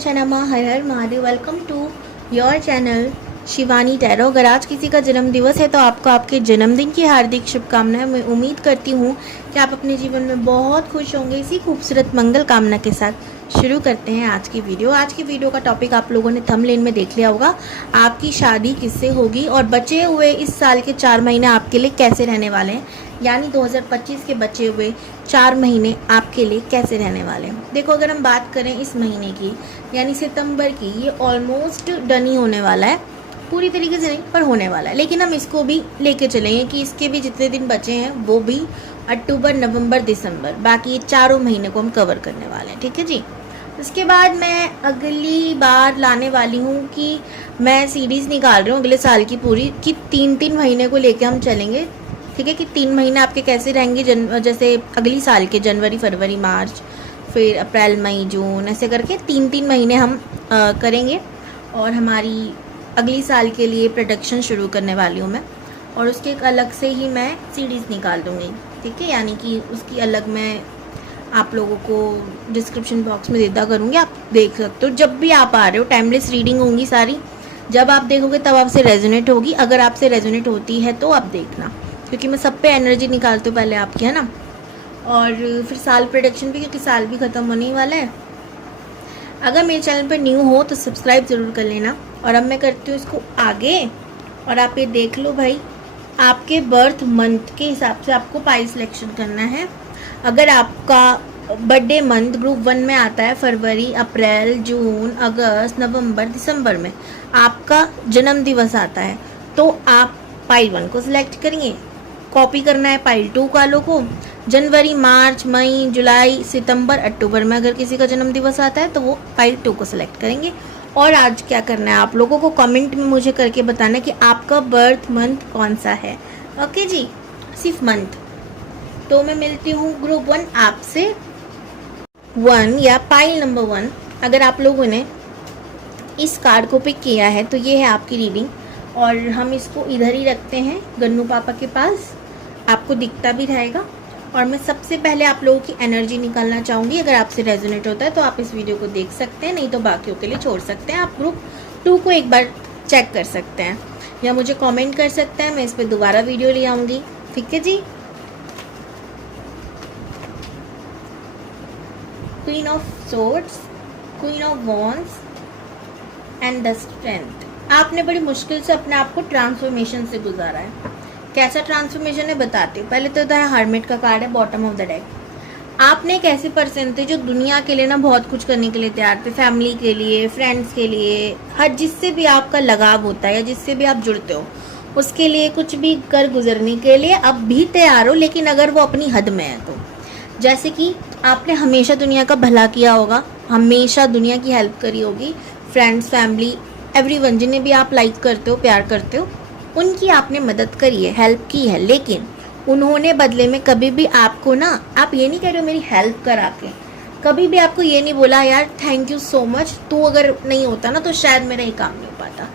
गणेश नमः। हर हर Mahadev. Welcome to your channel Shivani tarot. अगर आज किसी का जन्म दिवस है तो आपको आपके जन्मदिन की हार्दिक शुभकामनाएं। मैं उम्मीद करती हूँ कि आप अपने जीवन में बहुत खुश होंगे। इसी खूबसूरत मंगल कामना के साथ शुरू करते हैं आज की वीडियो। आज की वीडियो का टॉपिक आप लोगों ने थंबनेल में देख लिया होगा, आपकी शादी किससे होगी और बचे हुए इस साल के 4 महीने आपके लिए कैसे रहने वाले हैं, यानी 2025 के बचे हुए 4 महीने आपके लिए कैसे रहने वाले हैं। देखो, अगर हम बात करें इस महीने की यानी सितंबर की, ये ऑलमोस्ट डन ही होने वाला है, पूरी तरीके से नहीं पर होने वाला है। लेकिन हम इसको भी लेके चलेंगे कि इसके भी जितने दिन बचे हैं वो भी अक्टूबर, नवंबर, दिसंबर, बाकी ये चारों महीने को हम कवर करने वाले हैं। ठीक है जी। उसके बाद मैं अगली बार लाने वाली हूँ कि मैं सीरीज़ निकाल रही हूँ अगले साल की पूरी, कि 3-3 महीने को लेके हम चलेंगे। ठीक है, कि 3 महीने आपके कैसे रहेंगे, जैसे अगली साल के जनवरी, फरवरी, मार्च, फिर अप्रैल, मई, जून, ऐसे करके 3-3 महीने हम करेंगे। और हमारी अगली साल के लिए प्रोडक्शन शुरू करने वाली हूँ मैं, और उसके एक अलग से ही मैं सीरीज़ निकाल दूँगी। ठीक है, यानी कि उसकी अलग मैं आप लोगों को डिस्क्रिप्शन बॉक्स में देता करूँगी, आप देख सकते हो। जब भी आप आ रहे हो, टाइमलेस रीडिंग होंगी सारी, जब आप देखोगे तब आपसे रेजोनेट होगी। अगर आपसे रेजोनेट होती है तो आप देखना, क्योंकि मैं सब पे एनर्जी निकालती हूँ पहले आपकी, है ना। और फिर साल प्रोडक्शन भी, क्योंकि साल भी ख़त्म होने ही वाला है। अगर मेरे चैनल पर न्यू हो तो सब्सक्राइब ज़रूर कर लेना। और अब मैं करती हूँ इसको आगे, और आप ये देख लो भाई, आपके बर्थ मंथ के हिसाब से आपको पाई सिलेक्शन करना है। अगर आपका बर्थडे मंथ ग्रुप 1 में आता है, फरवरी, अप्रैल, जून, अगस्त, नवंबर, दिसंबर में आपका जन्म दिवस आता है, तो आप पाइल 1 को सिलेक्ट करेंगे। कॉपी करना है पाइल 2 वालों को। जनवरी, मार्च, मई, जुलाई, सितंबर, अक्टूबर में अगर किसी का जन्म दिवस आता है तो वो पाइल 2 को सिलेक्ट करेंगे। और आज क्या करना है, आप लोगों को कमेंट में मुझे करके बताना कि आपका बर्थ मंथ कौन सा है। ओके जी, सिर्फ मंथ। तो मैं मिलती हूँ ग्रुप 1 आपसे 1 या पाइल नंबर 1। अगर आप लोगों ने इस कार्ड को पिक किया है तो ये है आपकी रीडिंग, और हम इसको इधर ही रखते हैं गन्नू पापा के पास, आपको दिखता भी रहेगा। और मैं सबसे पहले आप लोगों की एनर्जी निकालना चाहूँगी। अगर आपसे रेजोनेट होता है तो आप इस वीडियो को देख सकते हैं, नहीं तो बाकियों के लिए छोड़ सकते हैं। आप ग्रुप 2 को एक बार चेक कर सकते हैं या मुझे कमेंट कर सकते हैं, मैं इस पर दोबारा वीडियो ले आऊँगी। ठीक है जी। Queen of swords, queen of wands and the strength. आपने बड़ी मुश्किल से अपने आप को ट्रांसफॉर्मेशन से गुजारा है। कैसा ट्रांसफॉर्मेशन है बताती हूँ। पहले तो है हर्मिट का कार्ड है बॉटम ऑफ द डेक। आपने एक ऐसे पर्सन थे जो दुनिया के लिए ना बहुत कुछ करने के लिए तैयार थे, फैमिली के लिए, फ्रेंड्स के लिए, हर जिससे भी आपका लगाव होता है या जिससे भी आप जुड़ते हो उसके लिए कुछ भी कर गुजरने के लिए अब भी तैयार हो, लेकिन अगर वो अपनी हद में है तो। जैसे कि आपने हमेशा दुनिया का भला किया होगा, हमेशा दुनिया की हेल्प करी होगी, फ्रेंड्स, फैमिली, एवरीवन, जिन्हें भी आप लाइक करते हो, प्यार करते हो, उनकी आपने मदद करी है, हेल्प की है। लेकिन उन्होंने बदले में कभी भी आपको ना, आप ये नहीं कह रहे हो मेरी हेल्प करा के, कभी भी आपको ये नहीं बोला यार थैंक यू सो मच, तू अगर नहीं होता ना तो शायद मेरा ये काम नहीं हो पाता।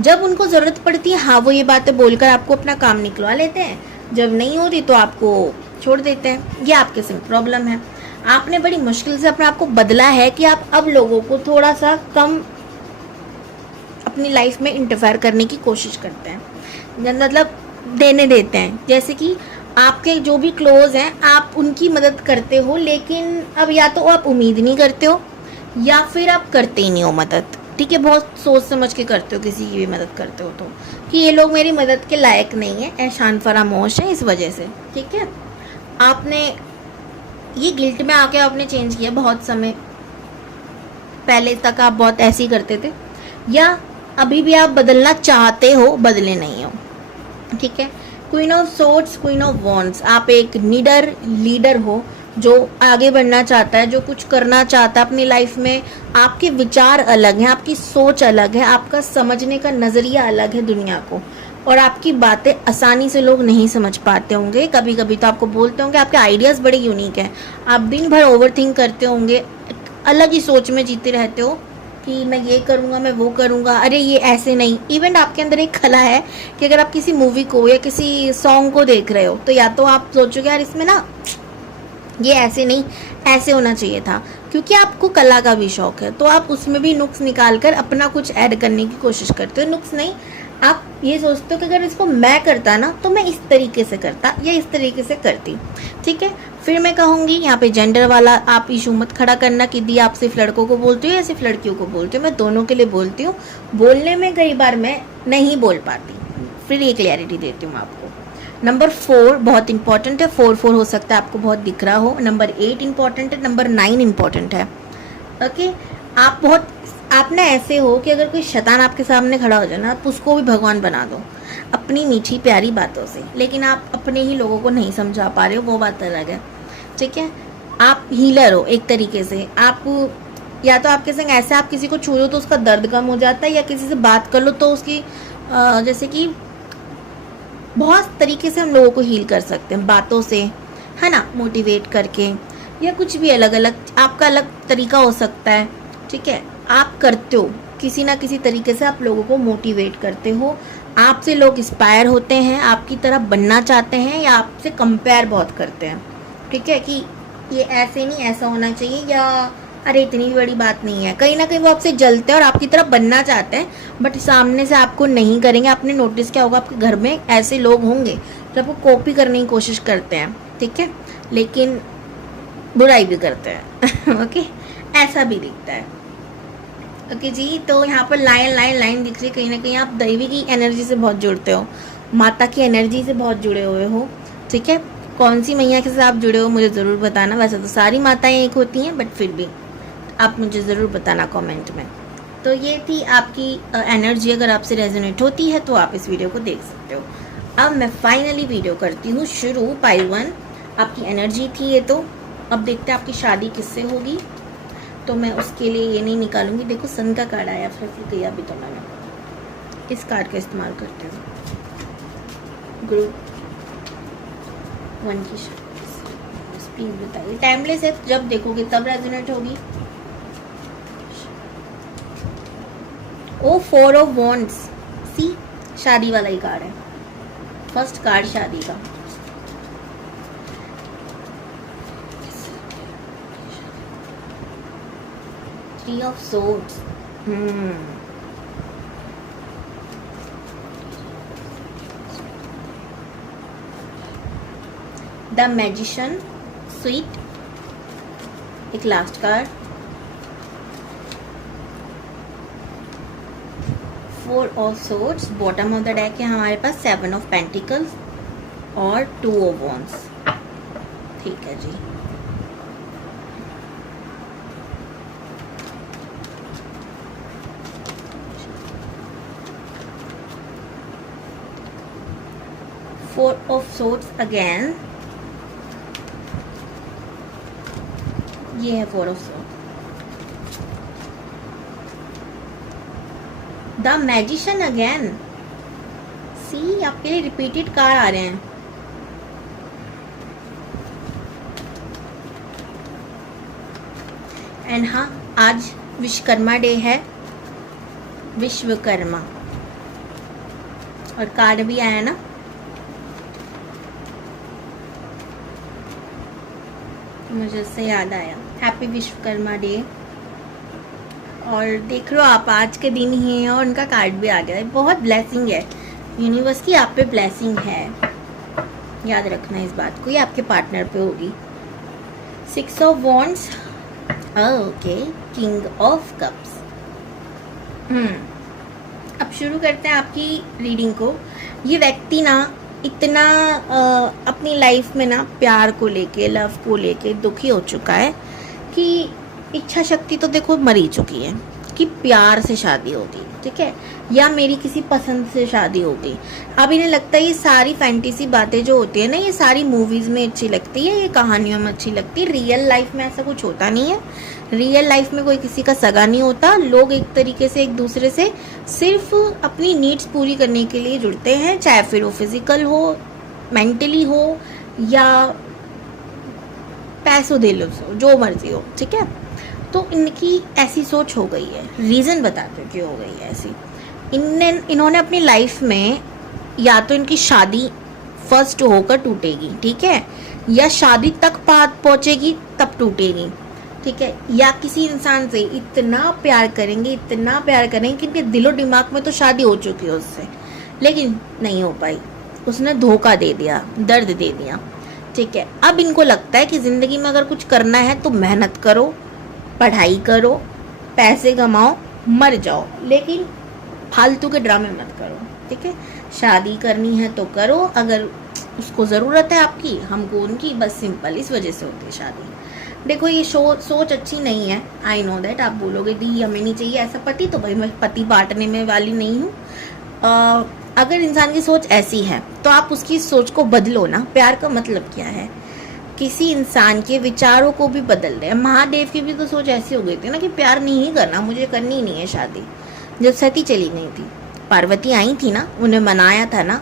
जब उनको ज़रूरत पड़ती है, हाँ, वो ये बातें बोलकर आपको अपना काम निकलवा लेते हैं, जब नहीं होती तो आपको छोड़ देते हैं। ये आपके सिर्फ प्रॉब्लम है। आपने बड़ी मुश्किल से अपने आप को बदला है कि आप अब लोगों को थोड़ा सा कम अपनी लाइफ में इंटरफेयर करने की कोशिश करते हैं, मतलब देने देते हैं। जैसे कि आपके जो भी क्लोज हैं आप उनकी मदद करते हो, लेकिन अब या तो आप उम्मीद नहीं करते हो या फिर आप करते ही नहीं हो मदद। ठीक है, बहुत सोच समझ के करते हो किसी की भी मदद करते हो तो, कि ये लोग मेरी मदद के लायक नहीं है, एहसान फरामोश है, इस वजह से। ठीक है, आपने ये गिल्ट में आके आपने चेंज किया। बहुत समय पहले तक आप बहुत ऐसे ही करते थे, या अभी भी आप बदलना चाहते हो, बदले नहीं हो। ठीक है, queen of swords, queen of wands. आप एक निडर लीडर हो जो आगे बढ़ना चाहता है, जो कुछ करना चाहता है अपनी लाइफ में। आपके विचार अलग हैं, आपकी सोच अलग है, आपका समझने का नज़रिया अलग है दुनिया को, और आपकी बातें आसानी से लोग नहीं समझ पाते होंगे। कभी कभी तो आपको बोलते होंगे आपके आइडियाज़ बड़े यूनिक हैं, आप दिन भर ओवरथिंक करते होंगे, अलग ही सोच में जीते रहते हो कि मैं ये करूँगा, मैं वो करूँगा, अरे ये ऐसे नहीं। इवन आपके अंदर एक कला है कि अगर आप किसी मूवी को या किसी सॉन्ग को देख रहे हो तो या तो आप सोचोगे यार इसमें ना ये ऐसे नहीं, ऐसे होना चाहिए था। क्योंकि आपको कला का भी शौक है, तो आप उसमें भी नुक्स निकाल कर अपना कुछ ऐड करने की कोशिश करते हो। नुक्स नहीं, आप ये सोचते हो कि अगर इसको मैं करता ना तो मैं इस तरीके से करता या इस तरीके से करती। ठीक है, फिर मैं कहूँगी यहाँ पे जेंडर वाला आप इशू मत खड़ा करना कि दी आप सिर्फ लड़कों को बोलती हो या सिर्फ लड़कियों को बोलती हो। मैं दोनों के लिए बोलती हूँ। बोलने में कई बार मैं नहीं बोल पाती, फिर ये क्लैरिटी देती हूँ आपको। नंबर 4 बहुत इंपॉर्टेंट है। 4 हो सकता है आपको बहुत दिख रहा हो। नंबर 8 इंपॉर्टेंट है। नंबर 9 इंपॉर्टेंट है। ओके, आप ना ऐसे हो कि अगर कोई शैतान आपके सामने खड़ा हो जाए ना, आप उसको भी भगवान बना दो अपनी मीठी प्यारी बातों से, लेकिन आप अपने ही लोगों को नहीं समझा पा रहे हो, वो बात अलग है। ठीक है, आप हीलर हो एक तरीके से। आप या तो आपके संग ऐसे आप किसी को छू लो तो उसका दर्द कम हो जाता है, या किसी से बात कर लो तो उसकी जैसे कि बहुत तरीके से हम लोगों को हील कर सकते हैं बातों से, है ना, मोटिवेट करके, या कुछ भी अलग अलग आपका अलग तरीका हो सकता है। ठीक है, आप करते हो किसी ना किसी तरीके से, आप लोगों को मोटिवेट करते हो, आपसे लोग इंस्पायर होते हैं, आपकी तरह बनना चाहते हैं, या आपसे कंपेयर बहुत करते हैं। ठीक है, कि ये ऐसे नहीं, ऐसा होना चाहिए, या अरे इतनी भी बड़ी बात नहीं है। कहीं ना कहीं वो आपसे जलते हैं और आपकी तरह बनना चाहते हैं, बट सामने से आपको नहीं करेंगे। आपने नोटिस किया होगा आपके घर में ऐसे लोग होंगे जो आपको कॉपी करने की कोशिश करते हैं। ठीक है, लेकिन बुराई भी करते हैं। ओके, ऐसा भी दिखता है। ओके जी, तो यहाँ पर लाइन दिख रही है। कहीं ना कहीं आप दैवी की एनर्जी से बहुत जुड़ते हो, माता की एनर्जी से बहुत जुड़े हुए हो। ठीक है, कौन सी मैया के साथ आप जुड़े हो मुझे ज़रूर बताना। वैसे तो सारी माताएं एक होती हैं, बट फिर भी आप मुझे ज़रूर बताना कमेंट में। तो ये थी आपकी एनर्जी। अगर आपसे रेजोनेट होती है तो आप इस वीडियो को देख सकते हो। अब मैं फाइनली वीडियो करती हूँ शुरू। पाइल 1 आपकी एनर्जी थी ये। तो अब देखते हैं आपकी शादी किससे होगी। तो मैं उसके लिए ये नहीं निकालूंगी। देखो सन का कार्ड आया, फिर गया भी तो मैंने इस कार्ड का इस्तेमाल करते हुए। गुरु 1 की प्लीज बताइए। टाइमलेस है, जब देखोगे तब रेजोनेट होगी। ओ 4 ऑफ वॉन्ड्स, सी शादी वाला ही कार्ड है, फर्स्ट कार्ड शादी का। Three of Swords. The Magician, Sweet, एक last card. 4 of Swords, bottom of the deck है हमारे पास 7 of Pentacles और 2 of Wands। ठीक है जी, Four of Swords again, ये है 4 of Swords। The Magician again, सी आपके लिए रिपीटेड कार्ड आ रहे हैं। एंड हाँ, आज विश्वकर्मा डे है, विश्वकर्मा, और कार्ड भी आया ना। मुझे उससे याद आया, हैप्पी विश्वकर्मा डे। और देख लो आप, आज के दिन ही है और उनका कार्ड भी आ गया है। बहुत ब्लेसिंग है, यूनिवर्स की आप पे ब्लेसिंग है, याद रखना इस बात को। ये आपके पार्टनर पे होगी। 6 of wands, okay, king of cups. अब शुरू करते हैं आपकी रीडिंग को। ये व्यक्ति ना इतना अपनी लाइफ में ना प्यार को लेके, लव को लेके दुखी हो चुका है कि इच्छा शक्ति तो देखो मर ही चुकी है कि प्यार से शादी होगी। ठीक है, या मेरी किसी पसंद से शादी होगी। अब इन्हें लगता है ये सारी फैंटेसी बातें जो होती है ना, ये सारी मूवीज़ में अच्छी लगती है, ये कहानियों में अच्छी लगती है। रियल लाइफ में ऐसा कुछ होता नहीं है। रियल लाइफ में कोई किसी का सगा नहीं होता। लोग एक तरीके से एक दूसरे से सिर्फ अपनी नीड्स पूरी करने के लिए जुड़ते हैं, चाहे फिर वो फिजिकल हो, मेंटली हो, या पैसों दे लो, जो मर्जी हो। ठीक है, तो इनकी ऐसी सोच हो गई है। रीज़न बताते हो क्यों हो गई है ऐसी। इन्होंने अपनी लाइफ में या तो इनकी शादी फर्स्ट होकर टूटेगी, ठीक है, या शादी तक पहुंचेगी तब टूटेगी। ठीक है, या किसी इंसान से इतना प्यार करेंगे, इतना प्यार करेंगे कि इनके दिलो दिमाग में तो शादी हो चुकी है उससे, लेकिन नहीं हो पाई, उसने धोखा दे दिया, दर्द दे दिया। ठीक है, अब इनको लगता है कि ज़िंदगी में अगर कुछ करना है तो मेहनत करो, पढ़ाई करो, पैसे कमाओ, मर जाओ, लेकिन फालतू के ड्रामे मत करो। ठीक है, शादी करनी है तो करो, अगर उसको ज़रूरत है आपकी, हमको उनकी, बस सिंपल इस वजह से होती है शादी। देखो ये सोच अच्छी नहीं है, आई नो दैट। आप बोलोगे दी हमें नहीं चाहिए ऐसा पति, तो भाई मैं पति बांटने में वाली नहीं हूँ। अगर इंसान की सोच ऐसी है तो आप उसकी सोच को बदलो ना। प्यार का मतलब क्या है? किसी इंसान के विचारों को भी बदल रहे हैं। महादेव की भी तो सोच ऐसी हो गई थी ना कि प्यार नहीं करना, मुझे करनी ही नहीं है शादी। जब सती चली गई थी, पार्वती आई थी ना, उन्हें मनाया था ना,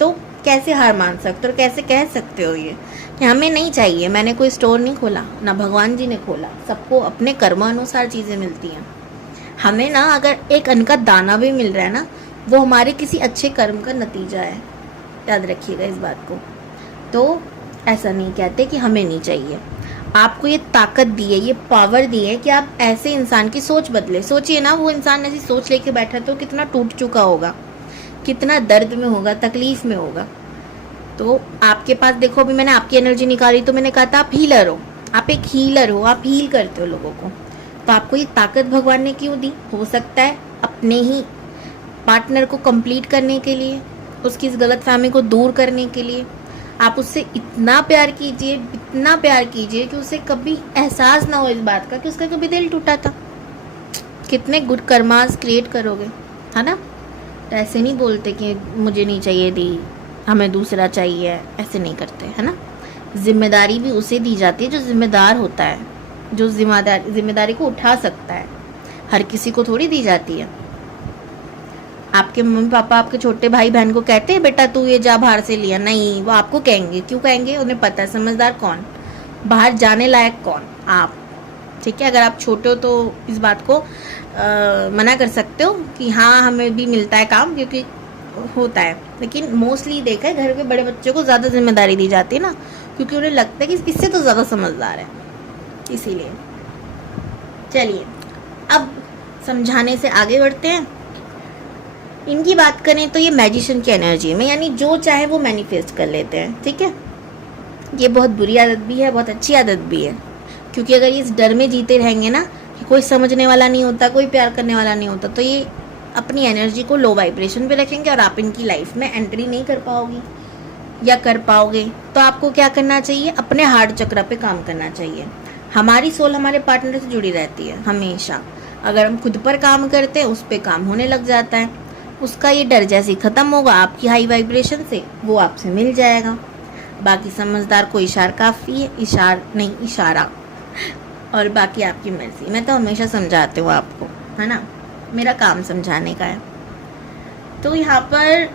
तो कैसे हार मान सकते हो और कैसे कह सकते हो ये कि हमें नहीं चाहिए? मैंने कोई स्टोर नहीं खोला, ना भगवान जी ने खोला, सबको अपने कर्मानुसार चीज़ें मिलती हैं। हमें ना अगर एक अन्न का दाना भी मिल रहा है ना, वो हमारे किसी अच्छे कर्म का नतीजा है, याद रखिएगा इस बात को। तो ऐसा नहीं कहते कि हमें नहीं चाहिए। आपको ये ताकत दी है, ये पावर दी है कि आप ऐसे इंसान की सोच बदले। सोचिए ना, वो इंसान ऐसी सोच लेके बैठा तो कितना टूट चुका होगा, कितना दर्द में होगा, तकलीफ में होगा। तो आपके पास देखो, अभी मैंने आपकी एनर्जी निकाली तो मैंने कहा था आप हीलर हो, आप एक हीलर हो, आप हील करते हो लोगों को। तो आपको ये ताकत भगवान ने क्यों दी? हो सकता है अपने ही पार्टनर को कंप्लीट करने के लिए, उसकी इस गलतफहमी को दूर करने के लिए। आप उससे इतना प्यार कीजिए, इतना प्यार कीजिए कि उसे कभी एहसास ना हो इस बात का कि उसका कभी दिल टूटा था। कितने गुड कर्मास क्रिएट करोगे, है ना? तो ऐसे नहीं बोलते कि मुझे नहीं चाहिए दी, हमें दूसरा चाहिए, ऐसे नहीं करते, है ना? जिम्मेदारी भी उसे दी जाती है जो जिम्मेदार होता है, जो जिम्मेदारी को उठा सकता है। हर किसी को थोड़ी दी जाती है। आपके मम्मी पापा आपके छोटे भाई बहन को कहते हैं बेटा तू ये जा बाहर से लिया? नहीं, वो आपको कहेंगे। क्यों कहेंगे? उन्हें पता है समझदार कौन, बाहर जाने लायक कौन, आप। ठीक है, अगर आप छोटे हो तो इस बात को मना कर सकते हो कि हाँ हमें भी मिलता है काम, क्योंकि होता है। लेकिन मोस्टली देखा है घर के बड़े बच्चों को ज़्यादा जिम्मेदारी दी जाती है ना, क्योंकि उन्हें लगता है कि इससे तो ज़्यादा समझदार है, इसीलिए। चलिए अब समझाने से आगे बढ़ते हैं। इनकी बात करें तो ये मैजिशियन की एनर्जी में, यानी जो चाहे वो मैनिफेस्ट कर लेते हैं। ठीक है, ये बहुत बुरी आदत भी है, बहुत अच्छी आदत भी है, क्योंकि अगर ये इस डर में जीते रहेंगे ना कि कोई समझने वाला नहीं होता, कोई प्यार करने वाला नहीं होता, तो ये अपनी एनर्जी को लो वाइब्रेशन पे रखेंगे और आप इनकी लाइफ में एंट्री नहीं कर पाओगी या कर पाओगे। तो आपको क्या करना चाहिए? अपने हार्ट चक्र पे काम करना चाहिए। हमारी सोल हमारे पार्टनर से जुड़ी रहती है हमेशा। अगर हम खुद पर काम करते हैं, उस पर काम होने लग जाता है, उसका ये डर जैसे ही ख़त्म होगा आपकी हाई वाइब्रेशन से, वो आपसे मिल जाएगा। बाकी समझदार को इशारा काफ़ी है, इशारा, और बाकी आपकी मर्जी। मैं तो हमेशा समझाती हूँ आपको, है ना, मेरा काम समझाने का है। तो यहाँ पर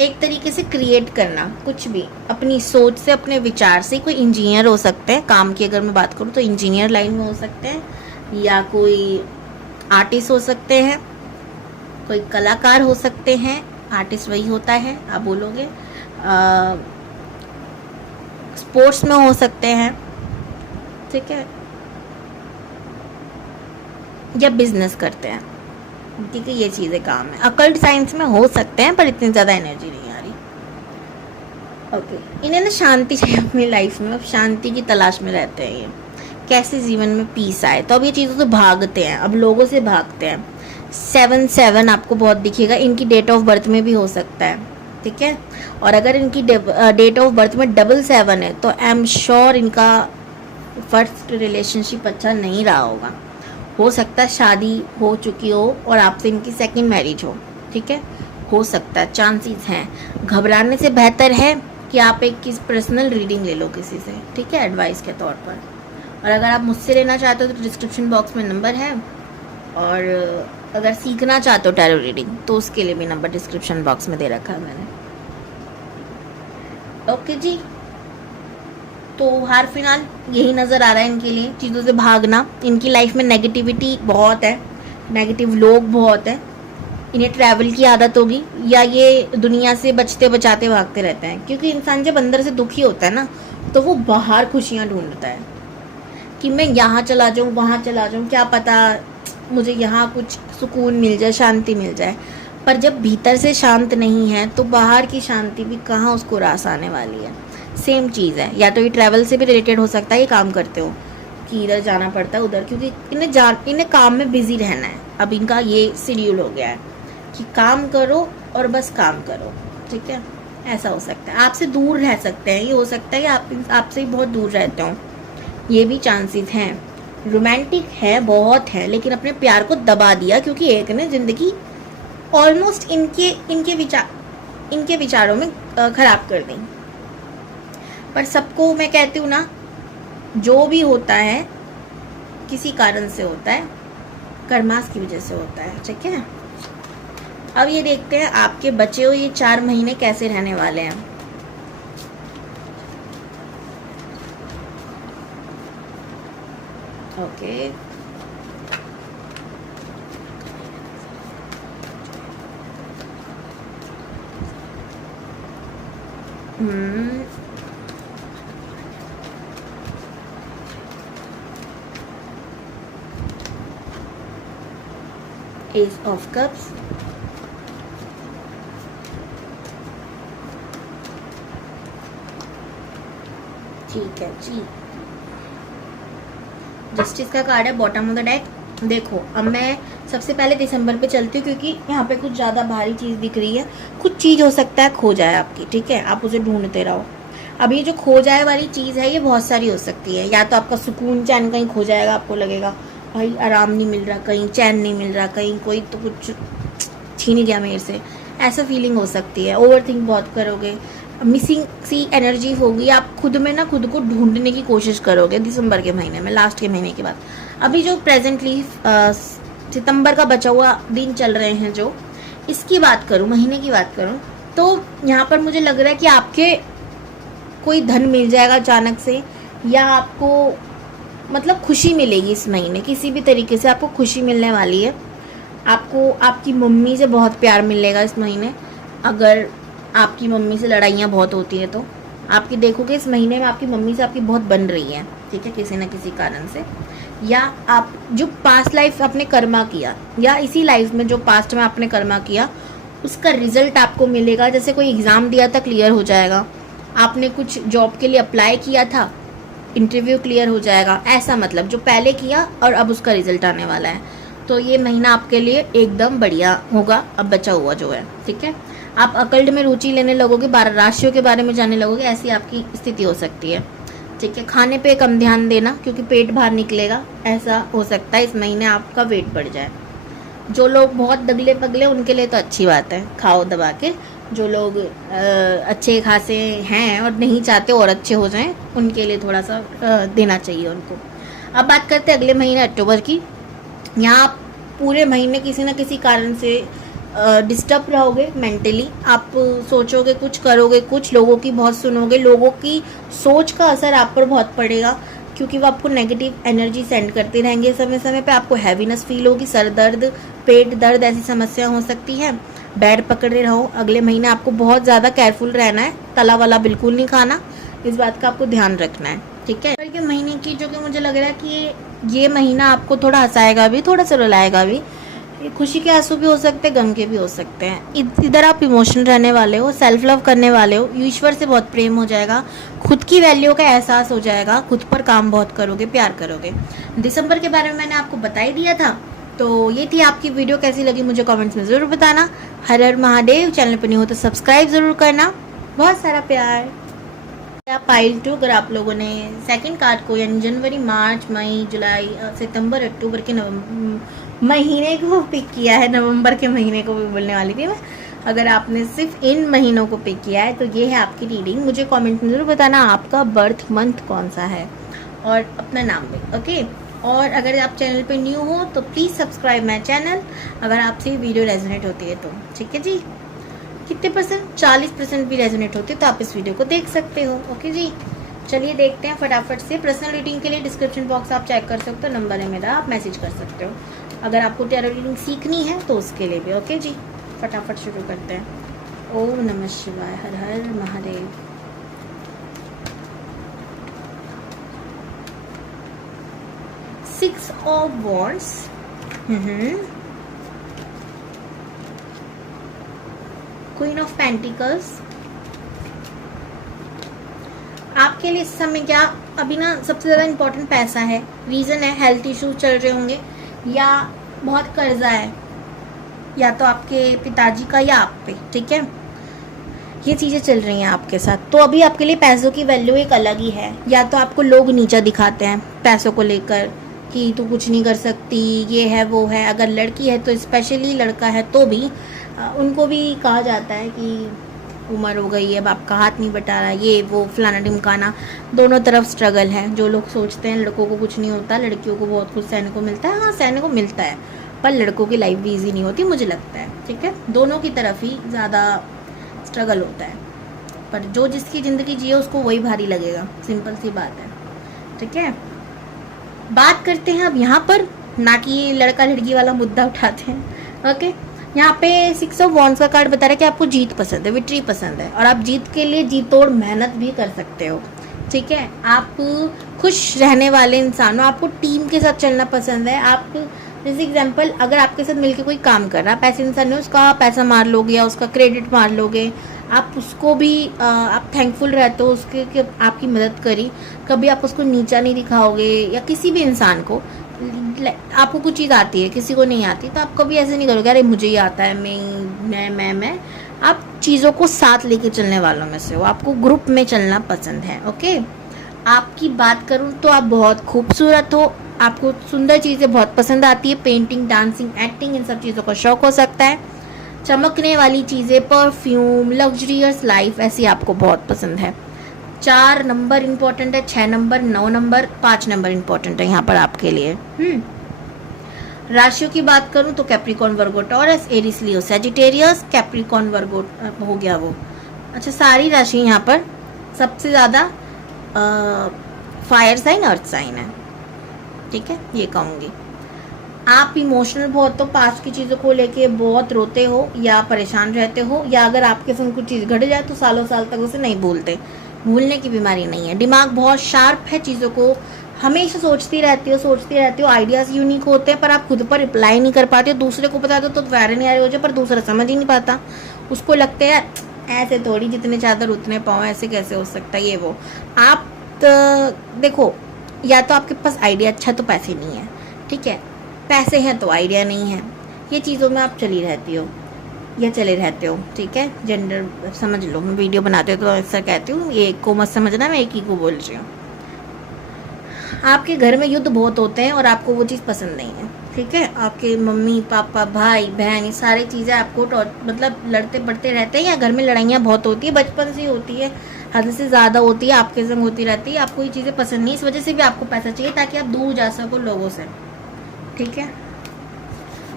एक तरीके से क्रिएट करना कुछ भी अपनी सोच से, अपने विचार से। कोई इंजीनियर हो सकते हैं, काम की अगर मैं बात करूँ तो इंजीनियर लाइन में हो सकते हैं, या कोई आर्टिस्ट हो सकते हैं, कोई कलाकार हो सकते हैं। आर्टिस्ट वही होता है, आप बोलोगे। स्पोर्ट्स में हो सकते हैं, ठीक है, या बिजनेस करते हैं। ठीक है, ये चीज़ें काम है। अकल्ट साइंस में हो सकते हैं, पर इतनी ज़्यादा एनर्जी नहीं आ रही। ओके, इन्हें ना शांति चाहिए अपनी लाइफ में, अब शांति की तलाश में रहते हैं ये, कैसे जीवन में पीस आए। तो अब ये चीज़ों से भागते हैं, अब लोगों से भागते हैं। 7 आपको बहुत दिखेगा, इनकी डेट ऑफ बर्थ में भी हो सकता है। ठीक है, और अगर इनकी डेट ऑफ बर्थ में 7 है तो आई एम श्योर इनका फर्स्ट रिलेशनशिप अच्छा नहीं रहा होगा। हो सकता है शादी हो चुकी हो और आपसे इनकी सेकंड मैरिज हो। ठीक है, हो सकता है, चांसेस हैं। घबराने से बेहतर है कि आप एक किस पर्सनल रीडिंग ले लो किसी से, ठीक है, एडवाइस के तौर पर। और अगर आप मुझसे लेना चाहते हो तो डिस्क्रिप्शन बॉक्स में नंबर है, और अगर सीखना चाहते हो टैरो रीडिंग तो उसके लिए भी नंबर डिस्क्रिप्शन बॉक्स में दे रखा है मैंने। ओके जी, तो हार फिलहाल यही नज़र आ रहा है इनके लिए, चीज़ों से भागना। इनकी लाइफ में नेगेटिविटी बहुत है, नेगेटिव लोग बहुत हैं। इन्हें ट्रैवल की आदत होगी, या ये दुनिया से बचते बचाते भागते रहते हैं, क्योंकि इंसान जब अंदर से दुखी होता है ना तो वो बाहर खुशियाँ ढूंढता है कि मैं यहाँ चला जाऊँ, वहाँ चला जाऊँ, क्या पता मुझे यहाँ कुछ सुकून मिल जाए, शांति मिल जाए। पर जब भीतर से शांत नहीं है तो बाहर की शांति भी कहाँ उसको रास आने वाली है। सेम चीज़ है, या तो ये ट्रैवल से भी रिलेटेड हो सकता है, ये काम करते हो कि इधर जाना पड़ता है उधर, क्योंकि इन्हें काम में बिजी रहना है। अब इनका ये शेड्यूल हो गया है कि काम करो और बस काम करो, ठीक है। ऐसा हो सकता है, आपसे दूर रह सकते हैं, ये हो सकता है कि आपसे ही बहुत दूर रहते हो, ये भी चांसेस हैं। रोमांटिक है, बहुत है, लेकिन अपने प्यार को दबा दिया क्योंकि एक ने ज़िंदगी ऑलमोस्ट इनके विचारों में खराब कर दी। पर सबको मैं कहती हूँ ना, जो भी होता है किसी कारण से होता है, कर्मास की वजह से होता है, ठीक है। अब ये देखते हैं आपके बचे हुए ये 4 महीने कैसे रहने वाले हैं। ओके, एज ऑफ कप्स, ठीक है जी। जस्टिस का कार्ड है बॉटम ऑफ द डेक। देखो, अब मैं सबसे पहले दिसंबर पे चलती हूँ क्योंकि यहाँ पे कुछ ज़्यादा भारी चीज़ दिख रही है। कुछ चीज़ हो सकता है खो जाए आपकी, ठीक है, आप उसे ढूंढते रहो। अब ये जो खो जाए वाली चीज़ है ये बहुत सारी हो सकती है। या तो आपका सुकून चैन कहीं खो जाएगा, आपको लगेगा भाई आराम नहीं मिल रहा, कहीं चैन नहीं मिल रहा, कहीं कोई तो कुछ छीन गया मेरे से, ऐसा फीलिंग हो सकती है। ओवर थिंक बहुत करोगे, मिसिंग सी एनर्जी होगी, आप खुद में ना खुद को ढूंढने की कोशिश करोगे दिसंबर के महीने में, लास्ट के महीने के बाद। अभी जो प्रेजेंटली सितंबर का बचा हुआ दिन चल रहे हैं, जो इसकी बात करूं, महीने की बात करूं, तो यहाँ पर मुझे लग रहा है कि आपके कोई धन मिल जाएगा अचानक से, या आपको मतलब खुशी मिलेगी इस महीने, किसी भी तरीके से आपको खुशी मिलने वाली है। आपको आपकी मम्मी से बहुत प्यार मिलेगा इस महीने। अगर आपकी मम्मी से लड़ाइयाँ बहुत होती है तो आपकी देखोगे इस महीने में आपकी मम्मी से आपकी बहुत बन रही है, ठीक है, किसी न किसी कारण से। या आप जो पास्ट लाइफ आपने कर्मा किया, या इसी लाइफ में जो पास्ट में आपने कर्मा किया, उसका रिजल्ट आपको मिलेगा। जैसे कोई एग्ज़ाम दिया था, क्लियर हो जाएगा। आपने कुछ जॉब के लिए अप्लाई किया था, इंटरव्यू क्लियर हो जाएगा। ऐसा मतलब जो पहले किया और अब उसका रिजल्ट आने वाला है। तो ये महीना आपके लिए एकदम बढ़िया होगा, अब बचा हुआ जो है, ठीक है। आप अकल्ट में रुचि लेने लगोगे, 12 राशियों के बारे में जानने लगोगे, ऐसी आपकी स्थिति हो सकती है, ठीक है। खाने पे कम ध्यान देना क्योंकि पेट बाहर निकलेगा, ऐसा हो सकता है इस महीने आपका वेट बढ़ जाए। जो लोग बहुत दगले पगले, उनके लिए तो अच्छी बात है, खाओ दबा के। जो लोग अच्छे खासे हैं और नहीं चाहते और अच्छे हो जाएं, उनके लिए थोड़ा सा देना चाहिए उनको। अब बात करते हैं अगले महीने अक्टूबर की। यहाँ आप पूरे महीने किसी न किसी कारण से डिस्टर्ब रहोगे मेंटली। आप सोचोगे कुछ, करोगे कुछ, लोगों की बहुत सुनोगे, लोगों की सोच का असर आप पर बहुत पड़ेगा क्योंकि वो आपको नेगेटिव एनर्जी सेंड करते रहेंगे। समय समय पे आपको हैवीनेस फील होगी, सर दर्द, पेट दर्द, ऐसी समस्या हो सकती है। बेड पकड़े रहो। अगले महीने आपको बहुत ज़्यादा केयरफुल रहना है, तला वाला बिल्कुल नहीं खाना, इस बात का आपको ध्यान रखना है, ठीक है। के महीने की जो कि मुझे लग रहा है कि ये महीना आपको थोड़ा हंसाएगा भी, थोड़ा सा रुलाएगा भी। खुशी के आंसू भी हो सकते हैं, गम के भी हो सकते हैं। इधर आप इमोशनल रहने वाले हो, सेल्फ लव करने वाले हो, ईश्वर से बहुत प्रेम हो जाएगा, खुद की वैल्यू का एहसास हो जाएगा, खुद पर काम बहुत करोगे, प्यार करोगे। दिसंबर के बारे में मैंने आपको बता ही दिया था। तो ये थी आपकी वीडियो, कैसी लगी मुझे कमेंट्स में ज़रूर बताना। हर हर महादेव। चैनल पर नहीं हो तो सब्सक्राइब ज़रूर करना। बहुत सारा प्यार। पाइल 2, अगर आप लोगों ने सेकंड कार्ड को यानी जनवरी, मार्च, मई, जुलाई, सितंबर, अक्टूबर के महीने को पिक किया है, नवंबर के महीने को भी बोलने वाली थी मैं, अगर आपने सिर्फ इन महीनों को पिक किया है तो ये है आपकी रीडिंग। मुझे कमेंट में ज़रूर बताना आपका बर्थ मंथ कौन सा है और अपना नाम भी, ओके। और अगर आप चैनल पे न्यू हो तो प्लीज़ सब्सक्राइब माई चैनल अगर आपसे वीडियो रेजोनेट होती है तो, ठीक है जी। कितने %? 40% भी रेजोनेट होते तो आप इस वीडियो को देख सकते हो, ओके जी। चलिए देखते हैं फटाफट से। पर्सनल रीडिंग के लिए डिस्क्रिप्शन बॉक्स आप चेक कर सकते हो, नंबर है मेरा, आप मैसेज कर सकते हो। अगर आपको टैरो रीडिंग सीखनी है तो उसके लिए भी, ओके जी। फटाफट शुरू करते हैं। ओम नमः शिवाय, हर हर Mahadev. 6 of wands, queen of pentacles. आपके लिए इस समय क्या अभी ना सबसे ज़्यादा इम्पोर्टेंट पैसा है। रीज़न है हेल्थ इश्यूज चल रहे होंगे या बहुत कर्जा है, या तो आपके पिताजी का या आप पे, ठीक है, ये चीज़ें चल रही हैं आपके साथ। तो अभी आपके लिए पैसों की वैल्यू एक अलग ही है। या तो आपको लोग नीचा दिखाते हैं पैसों को लेकर कि तू कुछ नहीं कर सकती, ये है वो है। अगर लड़की है तो स्पेशली, लड़का है तो भी उनको भी कहा जाता है कि उम्र हो गई है, अब आपका हाथ नहीं बटा रहा, ये वो फलाना ढिमकाना। दोनों तरफ स्ट्रगल है। जो लोग सोचते हैं लड़कों को कुछ नहीं होता, लड़कियों को बहुत कुछ सहने को मिलता है, हाँ सहने को मिलता है, पर लड़कों की लाइफ भी ईजी नहीं होती मुझे लगता है, ठीक है। दोनों की तरफ ही ज़्यादा स्ट्रगल होता है, पर जो जिसकी ज़िंदगी जिए उसको वही भारी लगेगा, सिंपल सी बात है, ठीक है। बात करते हैं अब यहाँ पर, ना कि लड़का लड़की वाला मुद्दा उठाते हैं, ओके। यहाँ पे 6 ऑफ वॉन्ड्स का कार्ड बता रहा है कि आपको जीत पसंद है, विक्ट्री पसंद है, और आप जीत के लिए जी तोड़ मेहनत भी कर सकते हो, ठीक है। आप खुश रहने वाले इंसान हो, आपको टीम के साथ चलना पसंद है। आप जैसे एग्जांपल, अगर आपके साथ मिलके कोई काम कर रहा है, पैसे इंसान है, उसका पैसा मार लोगे या उसका क्रेडिट मार लोगे, आप उसको भी आप थैंकफुल रहते हो उसके कि आपकी मदद करी, कभी आप उसको नीचा नहीं दिखाओगे। या किसी भी इंसान को, आपको कुछ चीज़ आती है किसी को नहीं आती, तो आप कभी ऐसे नहीं करोगे अरे मुझे ही आता है, मैं। आप चीज़ों को साथ लेके चलने वालों में से हो, आपको ग्रुप में चलना पसंद है, ओके। आपकी बात करूँ तो आप बहुत खूबसूरत हो, आपको सुंदर चीज़ें बहुत पसंद आती है, पेंटिंग, डांसिंग, एक्टिंग, इन सब चीज़ों का शौक हो सकता है। चमकने वाली चीज़ें, परफ्यूम, लग्जरियस लाइफ, ऐसी आपको बहुत पसंद है। 4 नंबर इम्पोर्टेंट है, 6 नंबर, 9 नंबर, 5 नंबर इम्पोर्टेंट है यहाँ पर आपके लिए। राशियों की बात करूँ तो कैप्रिकॉर्न, वर्गो, टॉरस, एरिस, लियो, सैजिटेरियस। कैप्रिकॉर्न, वर्गो हो गया वो। अच्छा, सारी राशि यहाँ पर सबसे ज़्यादा फायर साइन, अर्थ साइन है, ठीक है, ये कहूँगी। आप इमोशनल बहुत हो, पास्ट की चीज़ों को लेके बहुत रोते हो या परेशान रहते हो, या अगर आपके संग कुछ चीज़ घट जाए तो सालों साल तक उसे नहीं भूलते। भूलने की बीमारी नहीं है। दिमाग बहुत शार्प है, चीज़ों को हमेशा सोचती रहती हो। आइडियाज़ यूनिक होते हैं, पर आप खुद पर रिप्लाई नहीं कर पाते हो। दूसरे को बता दो तो वायरल नहीं आ रही हो जाए, पर दूसरा समझ ही नहीं पाता। उसको लगता है ऐसे थोड़ी, जितने चादर उतने पाँव, ऐसे कैसे हो सकता है, ये वो। आप देखो, या तो आपके पास आइडिया अच्छा तो पैसे नहीं है, ठीक है, पैसे हैं तो आइडिया नहीं है। ये चीज़ों में आप चली रहती हो या चले रहते हो, ठीक है। जेंडर समझ लो, मैं वीडियो बनाते हो तो ऐसा कहती हूँ, एक को मत समझना, मैं एक ही को बोल रही हूँ। आपके घर में युद्ध बहुत होते हैं और आपको वो चीज़ पसंद नहीं है, ठीक है। आपके मम्मी पापा, भाई बहन, ये सारी चीज़ें आपको मतलब लड़ते पड़ते रहते हैं, या घर में लड़ाइयाँ बहुत होती है, बचपन से ही होती है, हद से ज़्यादा होती है, आपके संग होती रहती है। आपको ये चीज़ें पसंद नहीं, इस वजह से भी आपको पैसा चाहिए ताकि आप दूर जा सको लोगों से, ठीक है।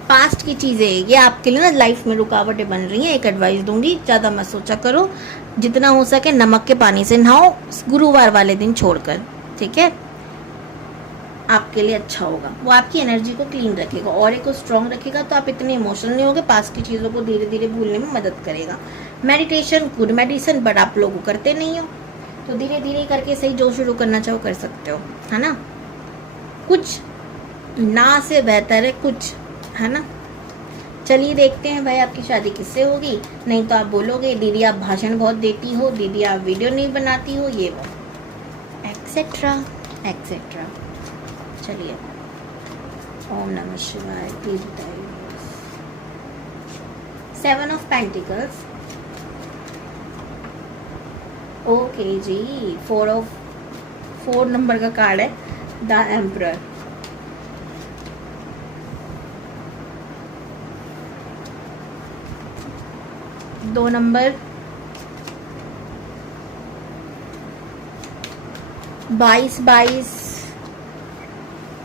पास्ट की चीज़ें ये आपके लिए ना लाइफ में रुकावटें बन रही हैं। एक एडवाइस दूंगी, ज़्यादा मत सोचा करो, जितना हो सके नमक के पानी से नहाओ, गुरुवार वाले दिन छोड़कर, ठीक है। आपके लिए अच्छा होगा, वो आपकी एनर्जी को क्लीन रखेगा, ऑरे को स्ट्रॉन्ग रखेगा, तो आप इतने इमोशनल नहीं होगे। पास्ट की चीज़ों को धीरे धीरे भूलने में मदद करेगा। मेडिटेशन गुड मेडिसिन, बट आप लोग करते नहीं हो, तो धीरे धीरे करके सही जो शुरू करना चाहो कर सकते हो, है ना। कुछ ना से बेहतर है कुछ, है ना। चलिए देखते हैं भाई आपकी शादी किससे होगी। नहीं तो आप बोलोगे दीदी आप भाषण बहुत देती हो, दीदी आप वीडियो नहीं बनाती हो, ये वो एक्सेट्रा एक्सेट्रा। चलिए, ओम नमः शिवाय। प्लीज बताइए। 7 of pentacles, okay ji. 4 number का कार्ड है, द एम्परर। दो नंबर 22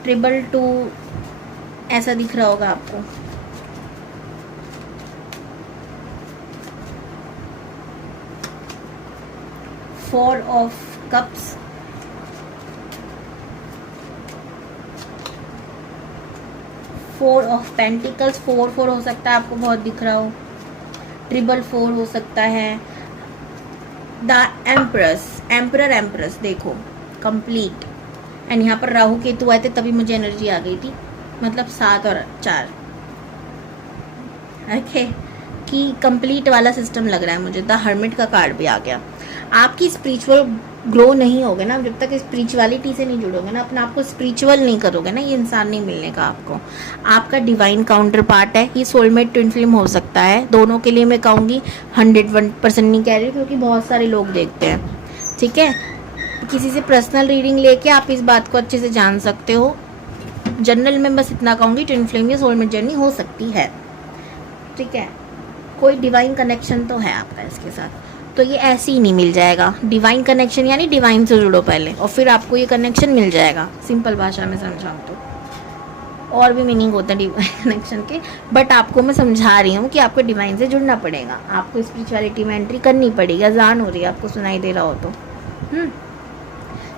222, ऐसा दिख रहा होगा आपको। Four of cups, four of pentacles. 4 हो सकता है, आपको बहुत दिख रहा हो। 4 हो सकता है। द एम्प्रेस, एम्परर, एम्प्रेस देखो, कंप्लीट एंड यहाँ पर राहु केतु आए थे तभी मुझे एनर्जी आ गई थी, मतलब 7 और 4। ओके, कि कंप्लीट वाला सिस्टम लग रहा है मुझे। द हर्मिट का कार्ड भी आ गया। आपकी स्पिरिचुअल ग्रो नहीं होगे ना जब तक स्पिरिचुअलिटी से नहीं जुड़ोगे ना, अपने आप को स्पिरिचुअल नहीं करोगे ना, ये इंसान नहीं मिलने का आपको। आपका डिवाइन काउंटर पार्ट है, ये सोलमेट ट्विन फ्लेम हो सकता है। दोनों के लिए मैं कहूँगी 101% नहीं कह रही हूँ, क्योंकि बहुत सारे लोग देखते हैं, ठीक है। किसी से पर्सनल रीडिंग लेके आप इस बात को अच्छे से जान सकते हो। जनरल में बस इतना कहूँगी, ट्विन फ्लेम या सोलमेट जर्नी हो सकती है, ठीक है। कोई डिवाइन कनेक्शन तो है आपका इसके साथ, तो ये ऐसे ही नहीं मिल जाएगा। डिवाइन कनेक्शन यानी डिवाइन से जुड़ो पहले, और फिर आपको ये कनेक्शन मिल जाएगा। सिंपल भाषा में समझाऊँ तो और भी मीनिंग होता है डिवाइन कनेक्शन के, बट आपको मैं समझा रही हूँ कि आपको डिवाइन से जुड़ना पड़ेगा, आपको स्पिरिचुअलिटी में एंट्री करनी पड़ेगी। अजान हो रही है, आपको सुनाई दे रहा हो तो।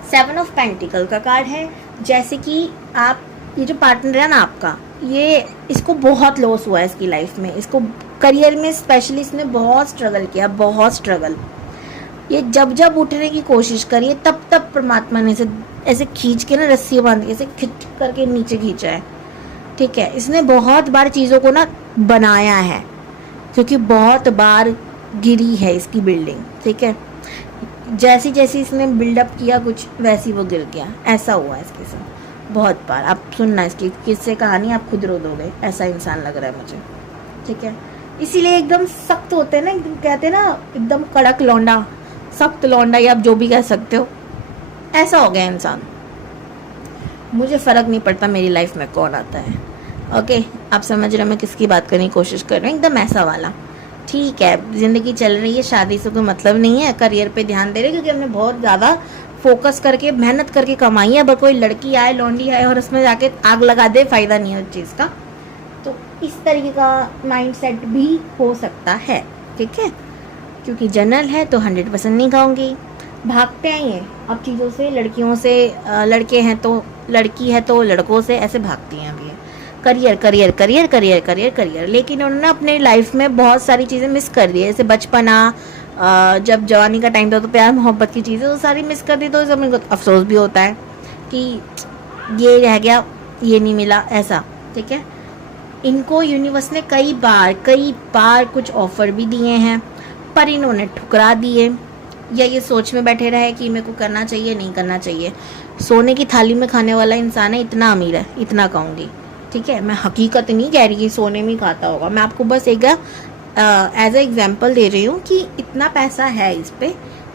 7 ऑफ पेंटिकल का कार्ड है। जैसे कि आप, ये जो पार्टनर है ना आपका, ये इसको बहुत लॉस हुआ है इसकी लाइफ में, इसको करियर में स्पेशली इसने बहुत स्ट्रगल किया, बहुत स्ट्रगल। ये जब जब उठने की कोशिश करी है तब तब परमात्मा ने इसे ऐसे खींच के ना, रस्सी बांध के ऐसे खिंच करके नीचे खींचा है, ठीक है। इसने बहुत बार चीज़ों को ना बनाया है, क्योंकि बहुत बार गिरी है इसकी बिल्डिंग, ठीक है। जैसी जैसी इसने बिल्डअप किया कुछ, वैसी वो गिर गया। ऐसा हुआ है इसके साथ बहुत बार। आप सुनना इसकी किससे कहानी, आप खुद रो दोगे, ऐसा इंसान लग रहा है मुझे, ठीक है। इसीलिए एकदम सख्त होते हैं ना, एकदम कहते हैं ना, एकदम कड़क लौंडा, सख्त लौंडा, या आप जो भी कह सकते हो, ऐसा हो गया इंसान। मुझे फ़र्क नहीं पड़ता मेरी लाइफ में कौन आता है, ओके। आप समझ रहे हो मैं किसकी बात करने की कोशिश कर रही हूँ, एकदम ऐसा वाला, ठीक है। ज़िंदगी चल रही है, शादी से कोई मतलब नहीं है, करियर पे ध्यान दे रहे क्योंकि हमने बहुत ज़्यादा फोकस करके मेहनत करके कमाई है। अगर कोई लड़की आए, लौंडी आए और उसमें जाके आग लगा दे, फ़ायदा नहीं है उस चीज़ का। तो इस तरीके का माइंडसेट भी हो सकता है, ठीक है। क्योंकि जनरल है तो 100% नहीं कहूँगी। भागते हैं ये अब चीज़ों से, लड़कियों से, लड़के हैं तो, लड़की है तो लड़कों से, ऐसे भागती हैं अभी। Career career career career career career, लेकिन उन्होंने अपने लाइफ में बहुत सारी चीज़ें मिस कर दी है। जैसे बचपना, जब जवानी का टाइम था तो प्यार मोहब्बत की चीज़ें तो सारी मिस कर दी, तो इस मेरे को अफसोस भी होता है कि ये रह गया, ये नहीं मिला, ऐसा, ठीक है। इनको यूनिवर्स ने कई बार कुछ ऑफ़र भी दिए हैं, पर इन्होंने ठुकरा दिए, या ये सोच में बैठे रहे कि मेरे को करना चाहिए, नहीं करना चाहिए। सोने की थाली में खाने वाला इंसान है, इतना अमीर है, इतना कहूँगी, ठीक है। मैं हकीकत नहीं कह रही कि सोने में ही खाता होगा, मैं आपको बस एक एज ए एग्जाम्पल दे रही हूँ कि इतना पैसा है इस पर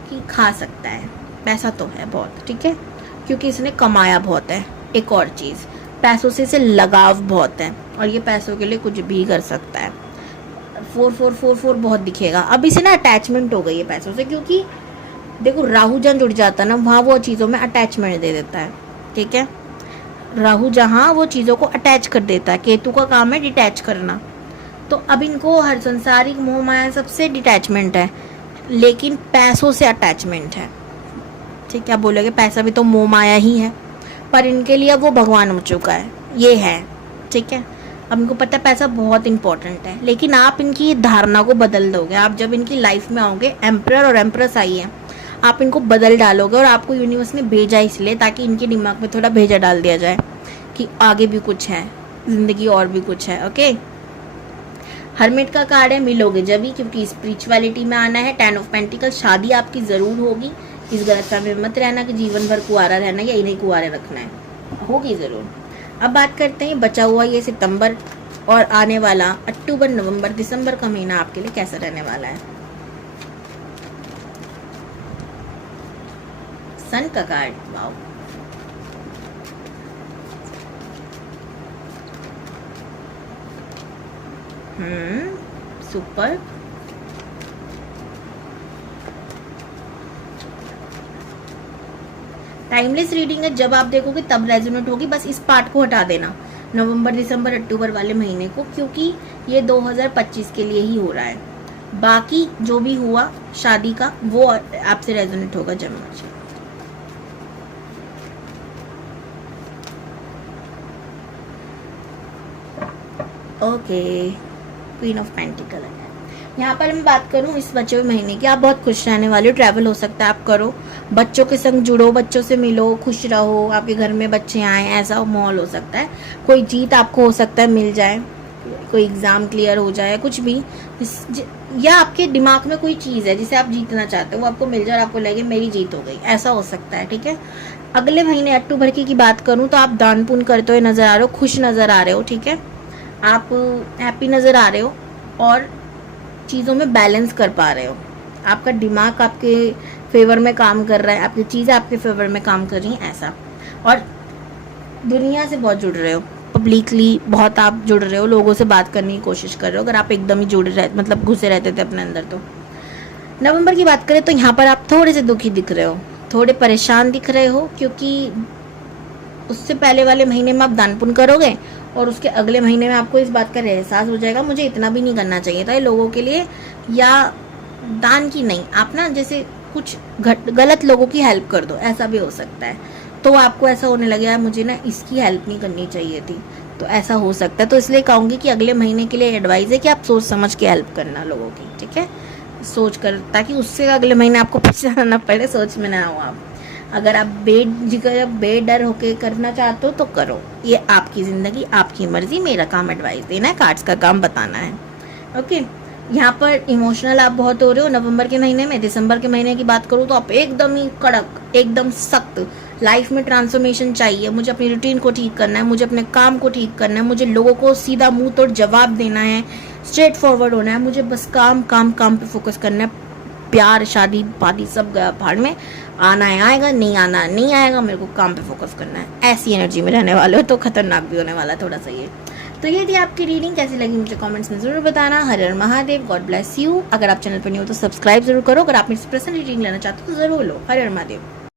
कि खा सकता है। पैसा तो है बहुत, ठीक है, क्योंकि इसने कमाया बहुत है। एक और चीज़, पैसों से इसे लगाव बहुत है, और ये पैसों के लिए कुछ भी कर सकता है। 4 बहुत दिखेगा। अब इसे ना अटैचमेंट हो गई है पैसों से, क्योंकि देखो राहु जहाँ जुड़ जाता है ना, वहाँ वो चीज़ों में अटैचमेंट दे देता है, ठीक है। राहु जहाँ वो चीज़ों को अटैच कर देता है, केतु का काम है डिटैच करना। तो अब इनको हर संसारिक मोह माया सबसे डिटैचमेंट है, लेकिन पैसों से अटैचमेंट है, ठीक है। आप बोलोगे पैसा भी तो मोह माया ही है, पर इनके लिए अब वो भगवान हो चुका है, ये है, ठीक है। अब इनको पता है पैसा बहुत इंपॉर्टेंट है, लेकिन आप इनकी धारणा को बदल दोगे। आप जब इनकी लाइफ में आओगे, एम्परर और एम्प्रेस आई है, आप इनको बदल डालोगे, और आपको यूनिवर्स ने भेजा इसलिए ताकि इनके दिमाग में थोड़ा भेजा डाल दिया जाए कि आगे भी कुछ है, ज़िंदगी और भी कुछ है, ओके। हर्मिट का कार्ड है, मिलोगे जब भी, क्योंकि स्पिरिचुअलिटी में आना है। 10 ऑफ पेंटिकल, शादी आपकी ज़रूर होगी। इस गलतफहमी में मत रहना कि जीवन भर कुआरा रहना या इन्हें कुआरे रखना है, होगी ज़रूर। अब बात करते हैं बचा हुआ ये सितंबर और आने वाला अक्टूबर, नवंबर, दिसंबर का महीना आपके लिए कैसा रहने वाला है। सन का card, wow, super. Timeless reading है, जब आप देखोगे तब रेजोनेट होगी। बस इस पार्ट को हटा देना, नवंबर, दिसंबर, अक्टूबर वाले महीने को, क्योंकि ये 2025 के लिए ही हो रहा है। बाकी जो भी हुआ शादी का, वो आपसे रेजोनेट होगा जब मर्जी। ओके, क्वीन ऑफ पेंटिकल है। यहाँ पर मैं बात करूँ इस बचे हुए महीने की, आप बहुत खुश रहने वाले हो, ट्रैवल हो सकता है आप करो, बच्चों के संग जुड़ो, बच्चों से मिलो, खुश रहो, आपके घर में बच्चे आए, ऐसा माहौल हो सकता है। कोई जीत आपको हो सकता है मिल जाए, कोई एग्ज़ाम क्लियर हो जाए, कुछ भी, या आपके दिमाग में कोई चीज़ है जिसे आप जीतना चाहते हो वो आपको मिल जाए और आपको लगे मेरी जीत हो गई, ऐसा हो सकता है। ठीक है, अगले महीने अक्टूबर की बात करूँ तो आप दान पुण्य करते हुए नज़र आ रहे हो, खुश नज़र आ रहे हो। ठीक है, आप हैप्पी नज़र आ रहे हो और चीज़ों में बैलेंस कर पा रहे हो, आपका दिमाग आपके फेवर में काम कर रहा है, आपकी चीज़ें आपके फेवर में काम कर रही हैं, ऐसा। और दुनिया से बहुत जुड़ रहे हो, पब्लिकली बहुत आप जुड़ रहे हो, लोगों से बात करने की कोशिश कर रहे हो। अगर आप एकदम ही जुड़ रहे मतलब घुसे रहते थे अपने अंदर तो। नवंबर की बात करें तो यहाँ पर आप थोड़े से दुखी दिख रहे हो, थोड़े परेशान दिख रहे हो, क्योंकि उससे पहले वाले महीने में आप दान पुण्य करोगे और उसके अगले महीने में आपको इस बात का एहसास हो जाएगा मुझे इतना भी नहीं करना चाहिए था लोगों के लिए, या दान की नहीं, आप ना जैसे कुछ गलत लोगों की हेल्प कर दो, ऐसा भी हो सकता है। तो आपको ऐसा होने लगा यार मुझे ना इसकी हेल्प नहीं करनी चाहिए थी, तो ऐसा हो सकता है। तो इसलिए कहूँगी कि अगले महीने के लिए एडवाइस है कि आप सोच समझ के हेल्प करना लोगों की। ठीक है, सोच कर, ताकि उससे अगले महीने आपको पछताना ना पड़े, सोच में ना हो आप। अगर आप बेडर होके करना चाहते हो तो करो, ये आपकी ज़िंदगी, आपकी मर्जी, मेरा काम एडवाइस देना है, कार्ड्स का काम बताना है। ओके, यहाँ पर इमोशनल आप बहुत हो रहे हो नवंबर के महीने में। दिसंबर के महीने की बात करूँ तो आप एकदम ही कड़क, एकदम सख्त, लाइफ में ट्रांसफॉर्मेशन चाहिए, मुझे अपनी रूटीन को ठीक करना है, मुझे अपने काम को ठीक करना है, मुझे लोगों को सीधा मुंह तोड़ जवाब देना है, स्ट्रेट फॉरवर्ड होना है, मुझे बस काम काम काम पे फोकस करना है, प्यार शादी पादी सब गया भाड़ में, आना है आएगा, नहीं आना नहीं आएगा, मेरे को काम पे फोकस करना है, ऐसी एनर्जी में रहने वाले हो। तो खतरनाक भी होने वाला है थोड़ा सा ये। तो ये थी आपकी रीडिंग, कैसी लगी मुझे कमेंट्स में ज़रूर बताना। हर हर महादेव, गॉड ब्लेस यू। अगर आप चैनल पर नहीं हो तो सब्सक्राइब जरूर करो, अगर आप मेरे से पर्सनल रीडिंग लेना चाहते हो तो ज़रूर लो। हर हर महादेव।